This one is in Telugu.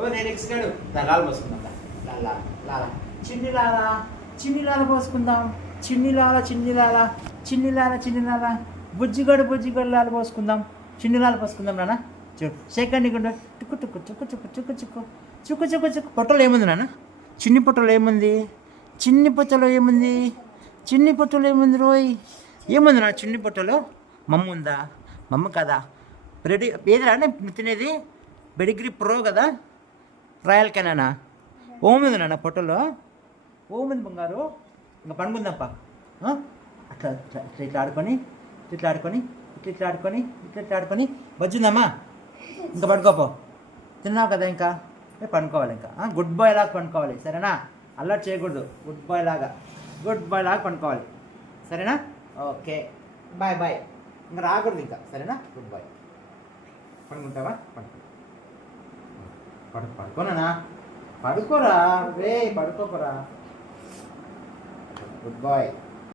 ఓ నేను ఎక్స్గాడు లాల పోసుకుందాం. లాలా లాలా చిన్ని లాల పోసుకుందాం. చిన్ని లాల బుజ్జిగడు లాల పోసుకుందాం. చిన్ని లాల పోసుకుందాం నాన్న. చూడు సెకండ్ గుండు టుక్కు టుక్కు చుక్కు చుక్కు చుక్కు చుక్కు చుక్కు చుక్కు చుక్కు. పొట్టలో ఏముంది నాన్న? చిన్ని పొట్టలో ఏముంది? చిన్ని పొట్టలో ఏముంది రోయ్? ఏముంది నా చిన్ని పొట్టలో? మమ్మ ఉందా? మమ్మ కదా. రెడీ ఏదిరా నేను తినేది? బెడిగ్రీ ప్రో కదా, రాయల్ కెనానా. ఓముంది నాన్న పొట్టలో, ఓముంది బంగారు. ఇంకా పండుకుందాంపా. అట్లా ఇట్లా ఆడుకొని వచ్చిందమ్మా. ఇంకా పడుకోపో. తిన్నావు కదా, ఇంకా పండుకోవాలి. ఇంకా గుడ్ బాయ్ లాగా పండుకోవాలి, సరేనా? అల్లరి చేయకూడదు. గుడ్ బాయ్ లాగా పండుకోవాలి, సరేనా? Okay boy. ఇంకా రాకూడదు ఇంకా, సరేనా? Good boy. పడుకుంటావా? పడుకోనా? పడుకోరా రే, పడుకోపరా. Good bye.